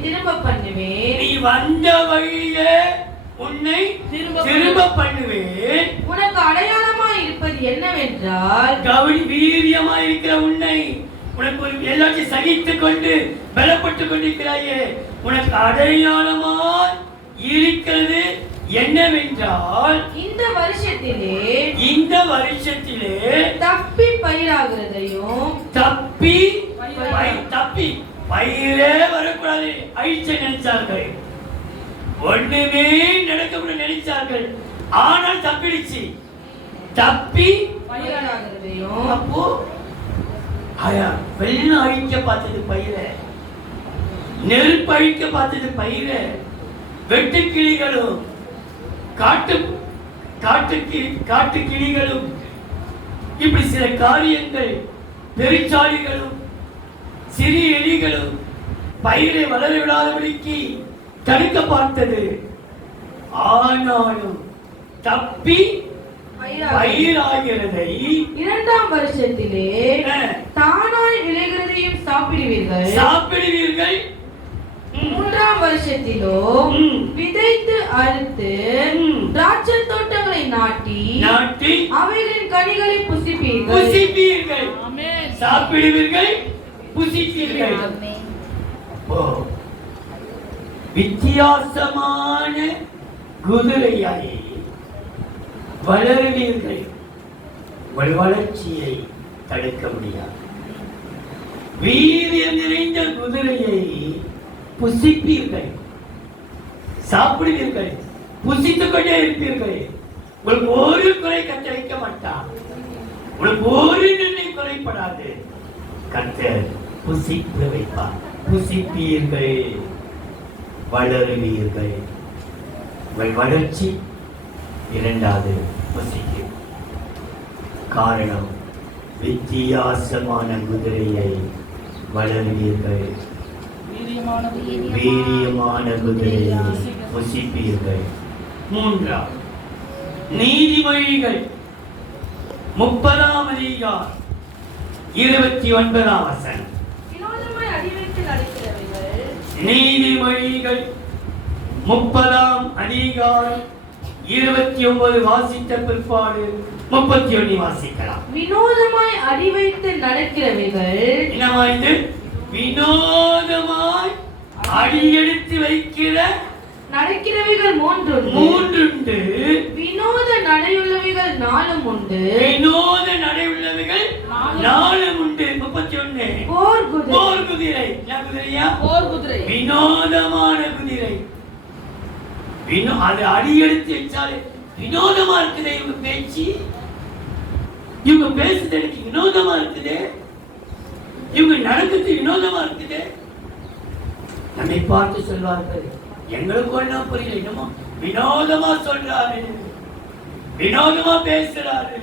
திரும்ப பண்ணுவேன். உனக்கு அடையாளமாய் இருப்பது என்னவென்றால், கவனி, வீரியமாய் இருக்கிற உன்னை, உனக்கு எல்லாத்தையும் சகித்துக் கொண்டு பலப்பட்டுக் கொண்டிருக்கிறாயே, உனக்கு அடையாளமாய் இருக்கிறது என்னவென்றால், இந்த வருஷத்திலே தப்பி பயிராகிறதையும் தப்பி பயிரே வரக்கூடாது அழிச்ச நினைச்சார்கள். ஒண்ணுமே நடக்க நினைச்சார்கள். ஆனால் தப்பிடுச்சு. தப்பி பயிராகிறதையும், அப்போ வெள்ளம் அழிக்க பார்த்தது பயிர, நெருப்பு அழிக்க பார்த்தது பயிர, வெட்டுக்கிளிகளும் காட்டு கிளிகளும் இப்படி சில காரியங்கள், பெருச்சாளிகளும் சிறிய எலிகளும் பயிரை வளர விடாதபடிக்கு தடுக்க பார்த்தது. ஆனாலும் தப்பி பயிராகிறதை 2ஆம் வருஷத்திலே தானாய் விளைகிறதையும் சாப்பிடுவீர்கள். 3ஆம் வருஷத்திலோ விதைத்து அறுத்து திராட்சை தோட்டங்களை நாட்டி அவைகளின் கனிகளை புசிப்பீர்கள். சாப்பிடுவீர்கள், புசிப்பீர்கள். வித்தியாசமான குதிரையாய் வளருவீர்கள். வளர்ச்சியை தடுக்க முடியாது. வீரியம் நிறைந்த குதிரையை புசிப்பீர்கள், சாப்பிடுவீர்கள், புசித்துக் கொண்டே இருப்பீர்கள். உங்களுக்கு ஒரு குறை கட்ட வைக்க மாட்டார். உங்களுக்கு ஒரு நன்மை குறைப்படாது. கர்த்தர் புசிப்பு வைப்பார். புசிப்பீர்கள், வளருவீர்கள். உங்கள் வளர்ச்சி 2வது புசிக்கும். காரணம், வித்தியாசமான குதிரையை வளருவீர்கள், வீரியமான குதிரையை புசிப்பீர்கள். 3. நீதிமொழிகள் 30ஆம் அதிகாரம் 29ஆம் வசனம். வினோதமாய் அடிவைத்து நடக்கிறவைகள் நீதிமொழிகள் 30ஆம் அதிகாரம் 29 வாசித்த பிற்பாடு 31 வாசிக்கலாம். வினோதமாய் அடி வைத்து நடக்கிறவைகள் என்னவா இது? வினோதமாய் அடியெடுத்து வைக்கிற நடக்கிறவைகள் மூன்றுண்டு. வினோத நடையுள்ளவைகள் 4 உண்டு. வினோத நடையுள்ளவைகள் 4 உண்டு. 31 போர் குதிரை. என்ன குதிரையா? போர் குதிரை. வினோதமான குதிரை. அது அடியெடுத்து வச்சாலே வினோதமா இருக்குதே. இவங்க பேச்சு, இவங்க பேசுறது எனக்கு வினோதமா இருக்குது. இவங்க நடக்குது வினோதமா இருக்குது. நம்மை பார்த்து சொல்வார்கள், எங்களுக்கு ஒன்றும் புரியல, என்னமோ வினோதமா சொல்றாரு, வினோதமா பேசுறாரு.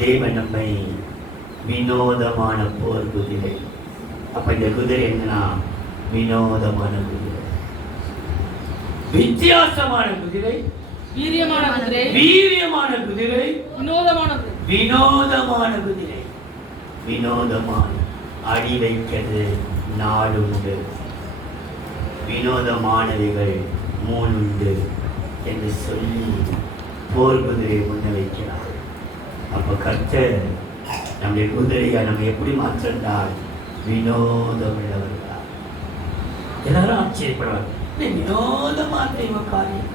தேவன் நம்மை வினோதமான போர் குதிரை. அப்ப இந்த குதிரை என்னன்னா வினோதமான குதிரை, வித்தியாசமான குதிரை, வீரியமான குதிரை. வீரியமான குதிரை, வினோதமான குதிரை. வினோதமான குதிரை. வினோதமான அடி வைக்கிறது 4 உண்டு. வினோதமானவைகள் 3 உண்டு என்று சொல்லி போர் குதிரையை முன்ன வைக்கிறார். அப்ப கர்த்தர் நம்முடைய குதிரையை நம்ம எப்படி மாற்றினார்? வினோதம் உள்ளவர்களா. எல்லாரும் ஆச்சரியப்படுவார், வினோதமா தெய்வ காரியம்,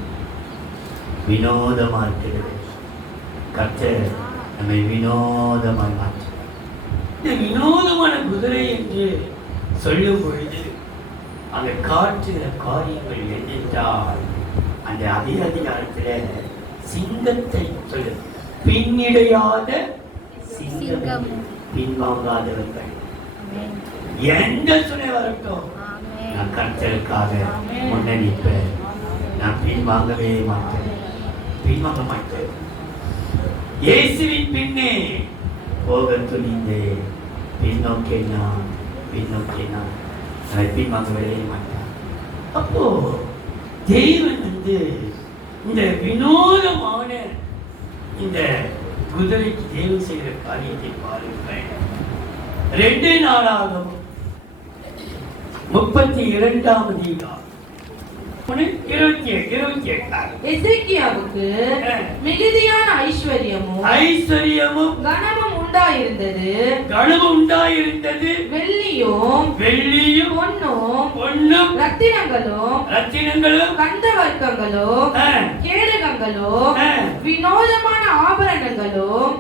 வினோதமா இருக்கிறது. கர்த்தர் நம்மை வினோதமாய் மாற்ற. இந்த வினோதமான குதிரை என்று சொல்லும் பொழுது அங்க காட்டுகிற காரியங்கள் என்னென்றால், அந்த அதே அதிகாரத்தில் சிங்கத்தை சொல்லு, பின்னிடையாத சிங்கம், பின்வாங்காதவர்கள். எந்த துணை வரட்டும், நான் கர்த்தருக்காக முன்னணிப்பேன், நான் பின்வாங்கவே மாட்டேன், பின்வாங்க மாட்டேன். இயேசுவின் பின்னே போக துணிந்தேன், பின்னோக்கே நான் பின்வாங்கவே மாட்டேன். அப்போ தேவன் இந்த வினோதமான இந்த குதிரைக்கு தேவன் செய்கிற காரியத்தை பாருங்கள். 2 நாளாகவும் 32ஆம் அதிகாரம் 27 எசேக்கியாவுக்கு மிகுதியான ஐஸ்வர்யமும் கனமும் உண்டாயிருந்தது. வெள்ளியும் பொன்னும் ரத்தினங்களும் கந்தவர்க்கங்களும் கேடகங்களும் வினோதமான ஆபரணங்களும்.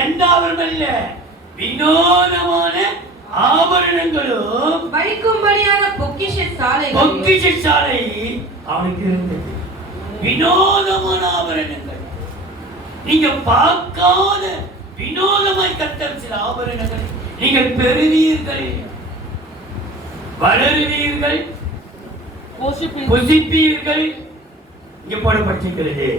எந்த ஆபரணம் இல்ல, வினோதமான ஆபரணங்களும் வைக்கும்படியான பொக்கிஷ சாலை அவனுக்கு இருந்தது. வினோதமான ஆபரணங்கள், நீங்க பார்க்காத வினோதமாய் கர்த்தர் சில ஆபரணங்கள் நீங்கள் பெறுவீர்கள், வளருவீர்கள், புசிப்பீர்கள். இங்க போடப்பட்டிருக்கிறது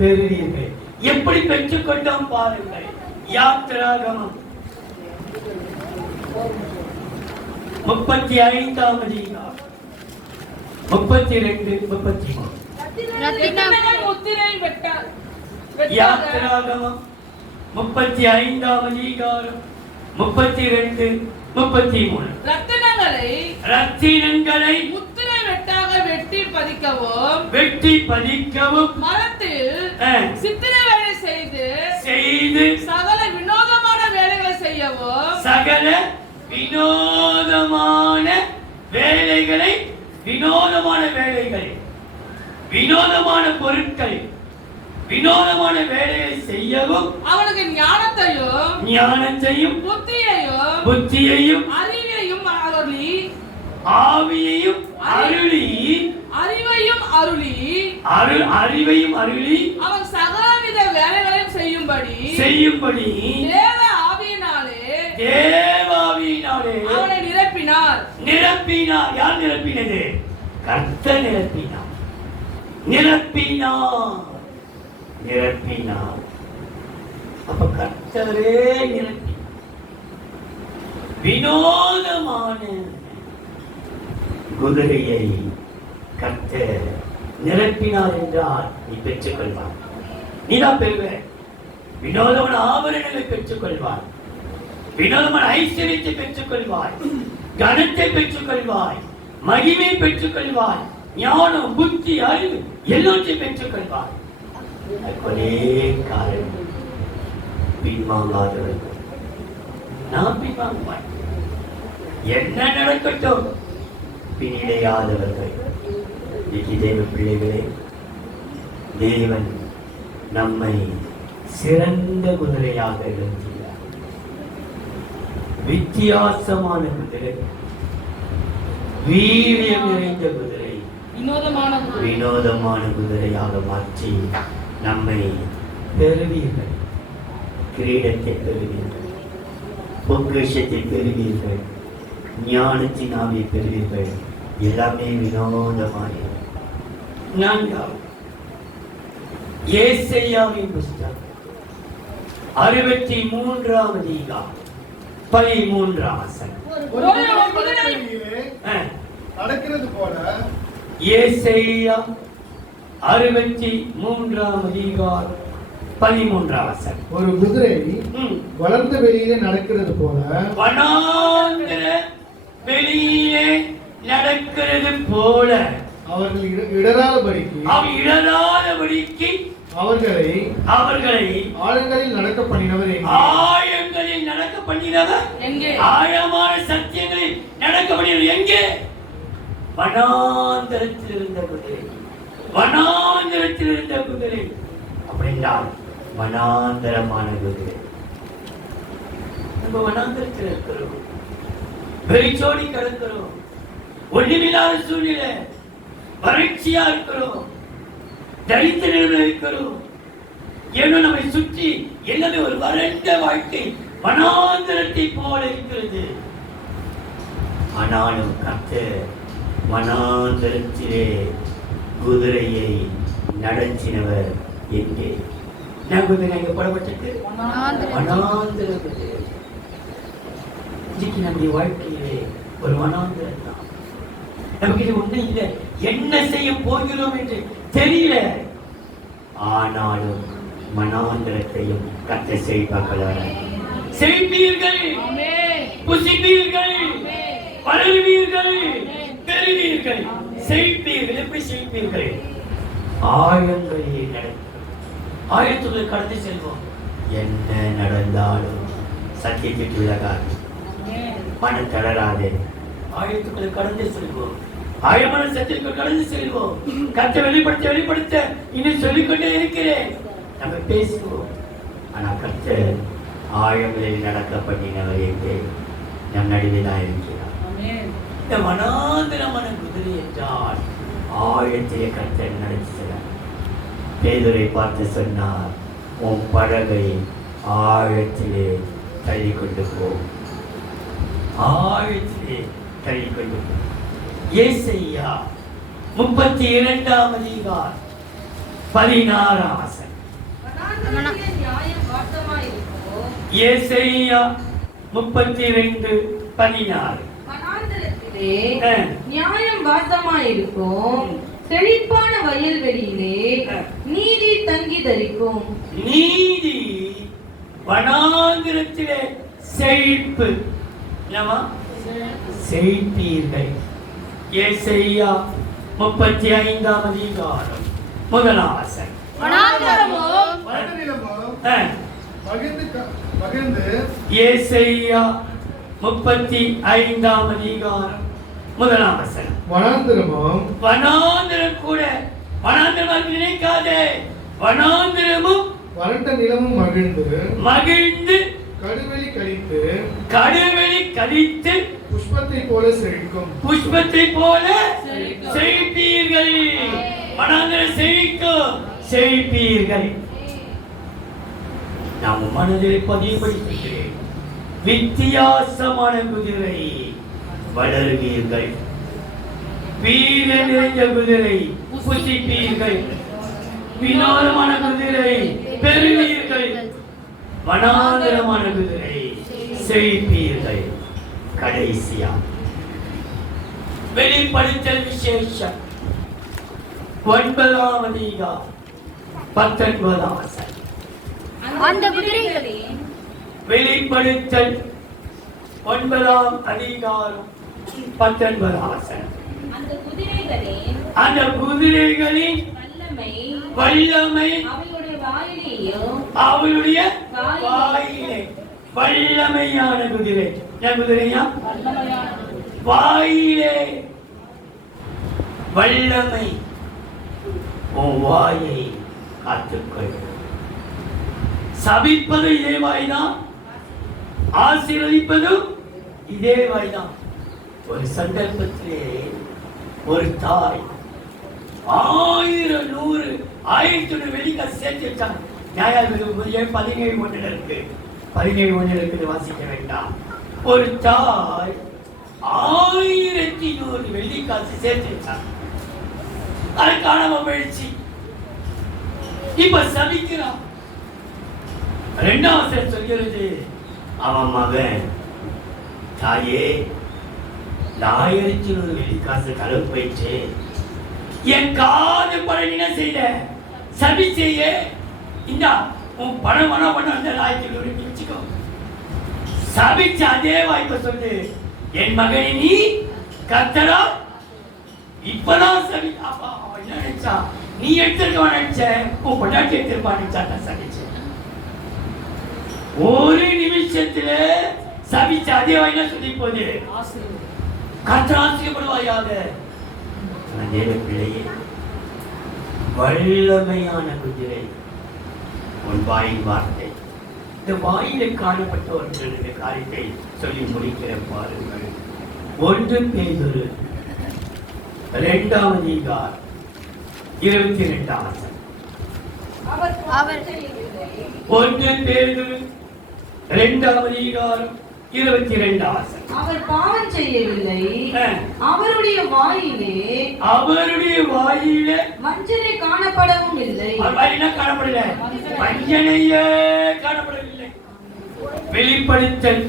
பெறுவீர்கள். எப்படி பெற்றுக்கொண்டோம் பாருங்கள். யாத்திராகமம் 35ஆம் அதிகாரம் 32 33. யாத்திராகமம் 35ஆம் அதிகாரம் 32 33. ரத்தினங்களை முத்திரை வெட்டாக வெட்டி பதிக்கவும் மரத்தில் சித்திரை வேலை செய்து சகல வினோதமான வேலைகளை செய்யவும். சகல வினோதமான வேலைகளை, வினோதமான பொருட்கள், வினோதமான வேலையை செய்யவும். அவனுக்கு ஞானத்தையும் புத்தியையும் அறிவையும் அருளி அவன் சகலவித வேலைகளையும் செய்யும்படி தேவ ஆவியினாலே அவனை நிரப்பினார். யார் நிரப்பினது? கர்த்தர் நிரப்பினார். அப்ப கர்த்தரே நிரப்பி வினோதமான குதிரையை கர்த்தர் நிரப்பினார் என்றால் நீ பெற்றுக்கொள்வார். நீதான் பெறுவ. வினோதமான ஆபரணங்களை பெற்றுக்கொள்வார். வினோதமான ஐஸ்வர்யத்தை பெற்றுக் கொள்வாய், கனத்தை பெற்றுக் கொள்வாய், மகிமை பெற்றுக் கொள்வாய், ஞானம், புத்தி, அறிவு எல்லாத்தையும் பெற்றுக் கொள்வாய். ஒரே காரணம், பின்வாங்காதவர்கள். நான் பின்வாங்குவாய், என்ன நடக்கட்டும் பின்னிடையாதவர்கள். தேவ பிள்ளைகளே, தேவன் நம்மை சிறந்த குதிரையாக எழுதினார். வித்தியாசமான குதிரை, வீரியம் நிறைந்த குதிரை, வினோதமான குதிரையாக மாற்றி நம்மை பெறுவீர்கள். கிரீடத்தை பெறுவீர்கள், பொக்கிஷத்தை பெறுவீர்கள், ஞானத்தின் ஆவியை பெறுவீர்கள். எல்லாமே வினோதமான. நான்காவது ஏசாயாவின் புஸ்தகம் 63ஆம் அதிகாரம் 13ஆம் வசனம். நடக்கிறது போல ஏசாயா 63ஆம் அதிகாரம் 13ஆம் வசனம். ஒரு குதிரை வளர்ந்த வெளியிலே நடக்கிறது போல, வனாந்திர வெளியிலே நடக்கிறது போல, அவர்கள் இடராதபடிக்கு அவர்களை ஆழங்களில் நடக்க பண்ணினவர் எங்கே? ஆழங்களில் நடக்க பண்ணினவர் எங்கே? ஆழமான சத்தியங்களில் நடக்க பண்ணினவர் எங்கே? வனாந்தரத்தில் இருந்த குதிரை, வனாந்தரத்தில் இருந்த குதிரை. அப்படின்றால் வனாந்தரமான குதிரை. நம்ம வனாந்தரத்தில் இருக்கிறோம், வெறிச்சோடி கிடக்கிறோம், ஒன்றுமில்லாத சூழ்நிலை, வறட்சியா இருக்கிறோம், தரித்த நிலையில் இருக்கிறோம். ஏன்னா நம்மை சுற்றி எல்லாமே ஒரு வறண்ட வாழ்க்கை, வனாந்தரத்தை போல இருக்கிறது. ஆனாலும் கர்த்தர் வனாந்தரத்திலே குதிரையை நடத்தினவர் எங்கே? குதிரை அங்கே போடப்பட்டது வனாந்தர குதிரை. இன்னைக்கு நம்முடைய வாழ்க்கையிலே ஒரு வனாந்தரம் தான். நமக்கு இது ஒண்ணு இல்லை, என்ன செய்ய போகிறோம் என்று தெரியல. ஆனாலும் மனாந்திரத்தையும் கர்த்தர் செழிப்பாக்குவார். செழிப்பீர்கள், புசிப்பீர்கள், வளருவீர்கள், பெறுவீர்கள். செழிப்பீர்கள். எப்படி செழிப்பீர்கள்? ஆழங்களில் நடக்கும். ஆழத்துக்குள்ள கடந்து செல்வோம். என்ன நடந்தாலும் சத்தியத்திற்கு விலகாது, மனம் தளராதே. ஆழத்துக்குள்ள கடந்து செல்வோம், ஆழமான சத்தியத்துக்குள் கடந்து செல்வோம். கர்த்தர் வெளிப்படுத்த இன்னும் சொல்லிக்கொண்டே இருக்கிறேன். நம்ம பேசுவோம். ஆனா கர்த்தர் ஆழங்களில் நடக்க பண்ணினவர் எங்கே? நம் நடுவிலாக இருக்கிறார். இந்த வனாந்தரமான குதிரை என்றால் ஆழத்திலே கர்த்தர் நடத்துகிறார். பேதுரை பார்த்து சொன்னார், உன் படகை ஆழத்திலே தள்ளி கொண்டு போ, ஆழத்திலே தள்ளி கொண்டு போ. ஏசாயா 32ஆம் அதிகாரம் 16ஆம் வசனம். ஏசாயா 32:16. நியாயம் வாசமாயிருக்கும், செழிப்பான வயல்வெளியிலே நீதி தங்கி தரிக்கும். நீதி வனாந்திரத்திலே செழிப்பு. செழிப்பீர்கள். ஏசாயா 35ஆம் அதிகாரம் 1ஆம் வசனம். ஏசாயா 35ஆம் அதிகாரம் 1ஆம் வசனம். வனாந்திரம் கூட வனாந்திரம் நினைக்காதே. வனாந்திரமும் வறண்ட நிலமும் மகிழ்ந்து கடுவெளி கழித்து புஷ்பத்தை போல செழிக்கும். புஷ்பத்தை போல செழிப்பீர்கள். வனாந்திரம் செழிக்கும், செழிப்பீர்கள். நாம் மனதில் பதிவுபடுத்துகிறேன். வித்தியாசமான குதிரை, வளருவீர்கள். வீர நிறைந்த குதிரை, புசிப்பீர்கள். வினோதமான குதிரை, பெறுவீர்கள். வனாந்தரமான குதிரை, செழிப்பீர்கள். கடைசியா வெளிப்படுத்தல் விசேஷம் 9ஆம் அதிகாரம் 19ஆம் வசனம். அந்த குதிரைகளின் வெளிப்படுத்தல் 9ஆம் அதிகாரம் 19ஆம் வசனம். அந்த குதிரைகளின் அந்த குதிரைகளின் வல்லமை அவளுடைய வாயிலேயும் அவளுடைய வாயிலே. வல்லமையான குதிரை. என்ன குதிரையா? வாயிலே வல்லமை. உன் வாயை காத்துக்கொள். சபிப்பது இதே வாய்தான், ஆசீர்வதிப்பதும் இதே வாய்தான். ஒரு சந்தர்ப்பத்திலே ஒரு தாய் 1000, 100, 1000 வெள்ளிக்காசு சேர்த்து வச்சாங்க. நியாயாதிபதிகள் 17:1 இருக்கு. 17:1 இருக்குது, வாசிக்க வேண்டாம். ஒரு தாய் 1100 வெள்ளிக்காசு சேர்த்து வச்சாங்க. அது காணாம போயிடுச்சு. இப்ப சபிக்கிறான். 2ஆம் வசனம் சொல்கிறது, அவன் மகன், தாயே 1100 வெள்ளிக்காசு களவு போயிடுச்சு, என் காது பழனின செய்த சபி செய்ய, இந்தா உன் பணம் மனம் பண்ண அந்த 1100 பிடிச்சுக்கோ. சபிச்ச அதே வாய்ப்பை சொல்லு, என் மகனை நீ கர்த்தரா. இப்பதான் சபி. அப்பா அவன் என்ன நினைச்சா, நீ எடுத்திருக்க நினைச்ச, உன் பொண்டாட்டி எடுத்திருப்பா நினைச்சா. நான் சபிச்சேன். ஒரு நிமிஷத்துல சபிச்ச அதே வாய்னா சொல்லி போது கர்த்தர் ஆசீர்வதிக்கப்படுவாயாக. தேவ பிள்ளையே, வல்லமையான குதிரை உன் வாயின் வார்த்தை. இந்த வாயில காணப்பட்ட ஒரு 2 காரியத்தை சொல்லி முடிக்கிற பாருங்கள். 1 பேதுரு 2ஆம் அதிகாரம் 22ஆம் வசனம். 1 பேதுரு 2ஆம் அதிகாரம் 22ஆம் வசனம். அவர் பாவம் செய்யவில்லை, அவருடைய வாயிலே வஞ்சனை காணப்படவும் இல்லை. காணப்படல, வஞ்சனையே காணப்படவில்லை. வெளிப்படுத்தல்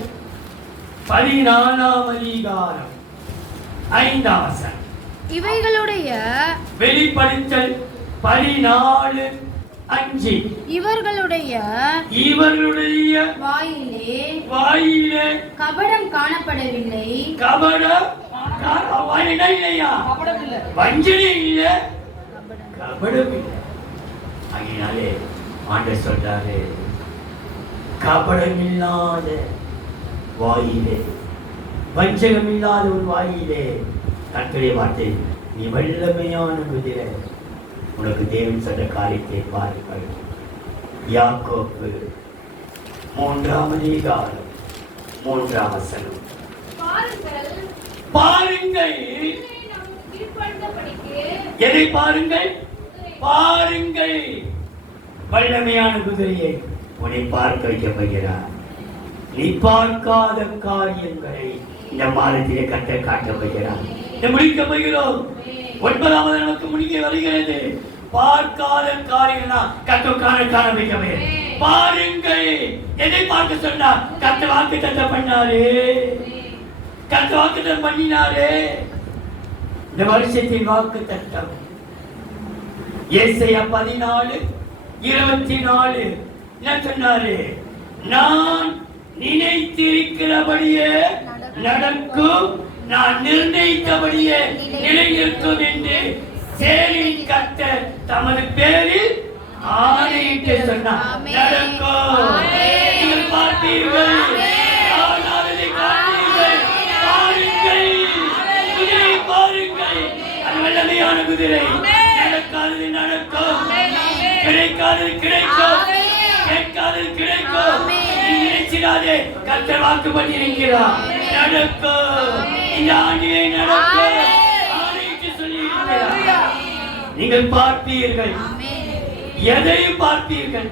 14ஆம் அதிகாரம் 5ஆம் வசனம். இவைகளுடைய வெளிப்படுத்தல் 14:5. இவர்களுடைய வாயிலே கபடம் காணப்படவில்லை. கபடம் இல்லையா? வஞ்சனை இல்லை, கபடம் இல்லை. அதனாலே ஆண்டவர் சொல்றாரு, கபடம் இல்லாத வாயிலே, வஞ்சகம் இல்லாத ஒரு வாயிலே கர்த்தருடைய வார்த்தை, நீ வல்லமையான குதிரை. உனக்கு தேவன் சொன்ன காரியத்தை பாருங்கள். யாக்கோப்பு 3ஆம் அதிகாரம் 3ஆம் வசனம். பாருங்கள், எதை பாருங்கள்? பாருங்கள், வல்லமையான குதிரையை உன்னை பார்க்க வைக்க போகிறார். நீ பார்க்காத காரியங்களை இந்த மாதத்திலே கர்த்தர் காட்ட போகிறார். முடிக்க போகிறோம். 9ஆவது நமக்கு முடிக்க வருகிறது. பார்க்காத காரியங்கள் கர்த்தர் காண வைக்க போகிறார். பாருங்கள், எதை பார்க்க சொன்னார்? கர்த்தர் வாக்குத்தத்தம் பண்ணாரே, கர்த்தர் வாக்குத்தத்தம் பண்ணினாரே. இந்த வருஷத்தின் வாக்குத்தத்தம் ஏசாயா 14:24 என்ன சொன்னாரு? நான் நினைத்திருக்கிறபடியே நடக்கும், நான் நிர்ணயித்தபடியே நிலைநிற்கும் என்று சேனையின் கர்த்தர் தமது பேரில் ஆணையிட்டு சொன்னார். நடக்கும். நீங்கள் பார்ப்பீர்கள், பாருங்கள், அது வல்லமையான குதிரை. நடக்காதது நடக்கும், கிடைக்காதது கிடைக்கும், கேட்காதது கிடைக்கும். நீ நினைச்சிடாதே, கர்த்தர் வாக்கு பண்ணியிருக்கிறார். நடக்கும், இந்த ஆண்டிலே நடக்கும், ஆணையிட்டு சொல்லி இருக்கிறார். நீங்கள் பார்ப்பீர்கள், எதையும் பார்ப்பீர்கள்,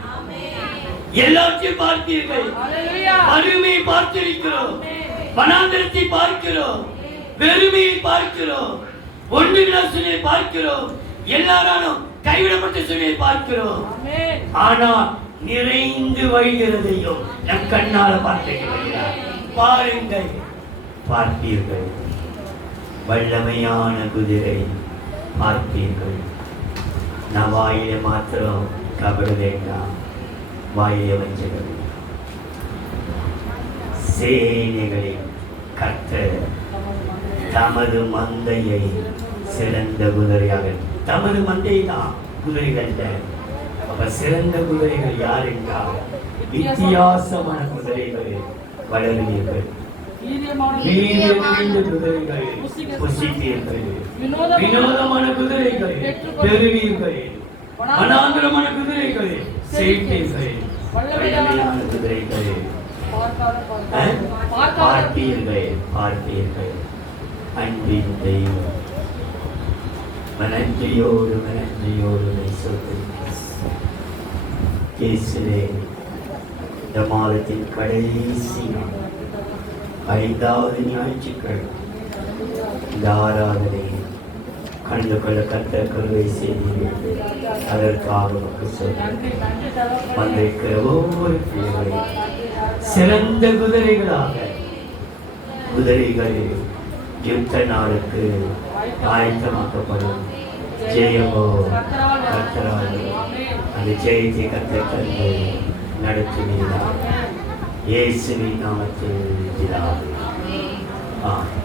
எல்லாத்தையும் பார்ப்பீர்கள். வறுமையை பார்த்திருக்கிறோம், வனாந்தரத்தை பார்க்கிறோம், வெறுமையை பார்க்கிறோம், ஒன்றுமில்லா சூழ்நிலை பார்க்கிறோம், எல்லாராலும் கைவிடப்பட்ட சூழ்நிலை பார்க்கிறோம். ஆனால் நிறைந்து வழிகிறதையும் நம் கண்ணால பார்க்கிறார். பாருங்கள், பார்ப்பீர்கள், வல்லமையான குதிரை பார்ப்பீர்கள். நான் வாயில மாத்திரம் கபட வேண்டாம், வாயில வஞ்சகம், சேனைகளின் கர்த்தர் தமது மந்தையை சிறந்த குதிரையாக, தமது மந்தை தான் குதிரைகள். அப்ப சிறந்த குதிரைகள் யார் என்றால் வித்தியாசமான குதிரைகள் வளருவீர்கள், வீரியம் நிறைந்த குதிரைகள் புசிப்பீர்கள், வினோதமான குதிரைகள் பெறுவீர்கள், வனாந்தரமான குதிரைகள் செழிப்பீர்கள், வல்லமையான குதிரைகள் பார்ப்பீர்கள். அன்பின் தெய்வம் நன்றியோடு இயேசுவே, இந்த மாதத்தின் கடைசி நாள் 5வது ஞாயிற்றுக்கிழமை இந்த ஆராதனை கண்டு கொள்ள கர்த்தர் கருவை செய்தீர்கள். அதற்காக வந்திருக்கிற ஒவ்வொரு பிள்ளைகளையும் சிறந்த குதிரைகள் யுத்த நாளுக்கு ஆயத்தமாக்கப்படும். ஜெயமோ கர்த்தரால் அந்த ஜெயத்தை கர்த்தர் தந்து நடத்துவீராக. இயேசுவின் நாமத்தில் பிதாவே. ஆமென்.